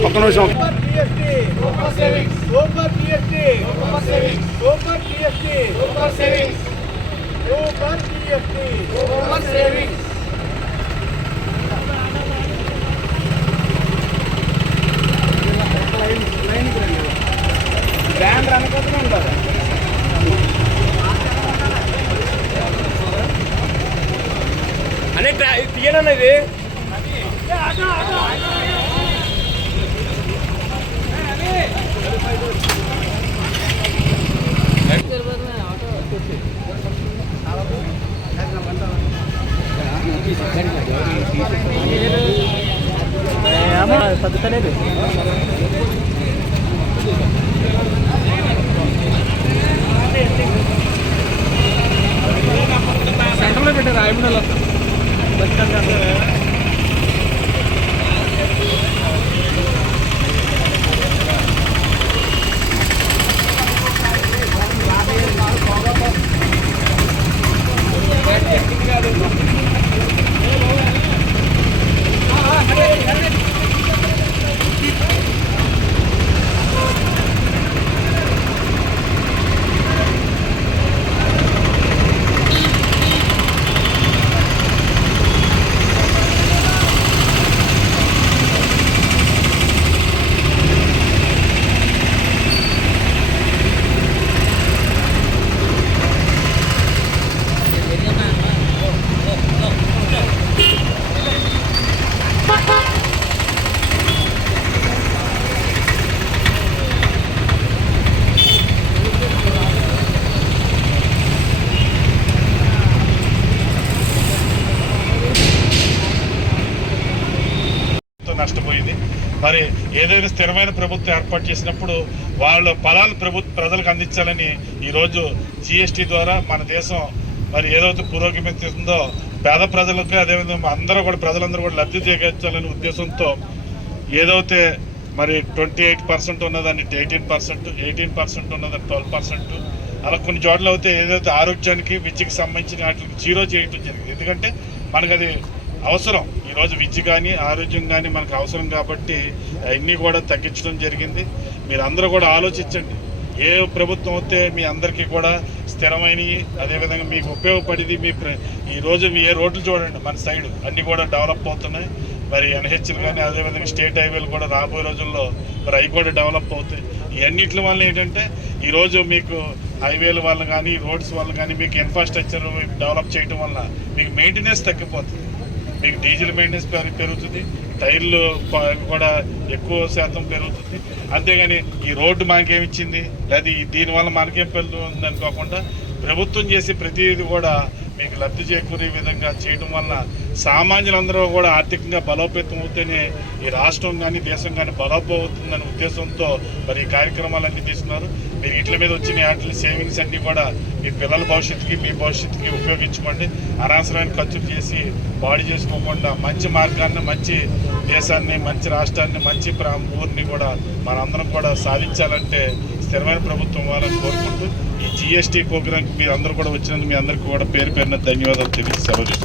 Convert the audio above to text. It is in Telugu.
ఒక్క నిమిషం. సూపర్ జిఎస్టీ సూపర్ సేవింగ్స్ తీయనన్న ఇది సర్దుతలేదు నష్టపోయింది. మరి ఏదైనా స్థిరమైన ప్రభుత్వం ఏర్పాటు చేసినప్పుడు వాళ్ళ ఫలాలు ప్రభుత్వ ప్రజలకు అందించాలని ఈరోజు జిఎస్టీ ద్వారా మన దేశం మరి ఏదైతే పురోగమిస్తుందో పేద ప్రజలకు అదేవిధంగా అందరూ కూడా ప్రజలందరూ కూడా లబ్ధి చేకూర్చాలనే ఉద్దేశంతో ఏదైతే మరి ట్వంటీ ఎయిట్ పర్సెంట్ ఉన్నదాన్ని ఎయిటీన్ పర్సెంట్ ఎయిటీన్ పర్సెంట్ ఉన్నదాన్ని ట్వెల్వ్ పర్సెంట్ అలా కొన్ని చోట్ల అయితే ఏదైతే ఆరోగ్యానికి విద్యకి సంబంధించిన వాటికి జీరో చేయటం జరిగింది. ఎందుకంటే మనకు అది అవసరం. ఈరోజు విద్య కానీ ఆరోగ్యం కానీ మనకు అవసరం కాబట్టి అవన్నీ కూడా తగ్గించడం జరిగింది. మీరు అందరూ కూడా ఆలోచించండి. ఏ ప్రభుత్వం అయితే మీ అందరికీ కూడా స్థిరమైనవి అదేవిధంగా మీకు ఉపయోగపడేది మీ ఈరోజు మీ ఏ రోడ్లు చూడండి మన సైడ్ అన్నీ కూడా డెవలప్ అవుతున్నాయి. మరి ఎన్హెచ్లు కానీ అదేవిధంగా స్టేట్ హైవేలు కూడా రాబోయే రోజుల్లో మరి అవి కూడా డెవలప్ అవుతాయి. ఇవన్నిటి వల్ల ఏంటంటే ఈరోజు మీకు హైవేల వల్ల కానీ రోడ్స్ వల్ల కానీ మీకు ఇన్ఫ్రాస్ట్రక్చర్ డెవలప్ చేయడం వల్ల మీకు మెయింటెనెన్స్ తగ్గిపోతుంది. మీకు డీజిల్ మెయింటెనెన్స్ పెరుగుతుంది టైర్లు కూడా ఎక్కువ శాతం పెరుగుతుంది. అంతేగాని ఈ రోడ్డు మనకేమిచ్చింది లేదా దీనివల్ల మనకేం పెరుగుతుంది అనుకోకుండా ప్రభుత్వం చేసే ప్రతిదీ కూడా మీకు లబ్ధి చేకూరే విధంగా చేయడం వల్ల సామాన్యులందరూ కూడా ఆర్థికంగా బలోపేతం అవుతేనే ఈ రాష్ట్రం కానీ దేశం కానీ బలోపవుతుందనే ఉద్దేశంతో మరి ఈ కార్యక్రమాలన్నీ తీసుకున్నారు మీరు వీటి మీద వచ్చిన వాటి సేవింగ్స్ అన్నీ కూడా మీ పిల్లల భవిష్యత్తుకి మీ భవిష్యత్తుకి ఉపయోగించుకోండి. అనవసరమైన ఖర్చులు చేసి బాడీ చేసుకోకుండా మంచి మార్గాన్ని మంచి దేశాన్ని మంచి రాష్ట్రాన్ని మంచి ప్రా ఊరిని కూడా మనందరం కూడా సాధించాలంటే స్థిరమైన ప్రభుత్వం వాళ్ళని కోరుకుంటూ ఈ జిఎస్టీ ప్రోగ్రాంకి మీరు అందరూ కూడా వచ్చినందుకు మీ అందరికీ కూడా పేరు పేరున ధన్యవాదాలు తెలియజేస్తారు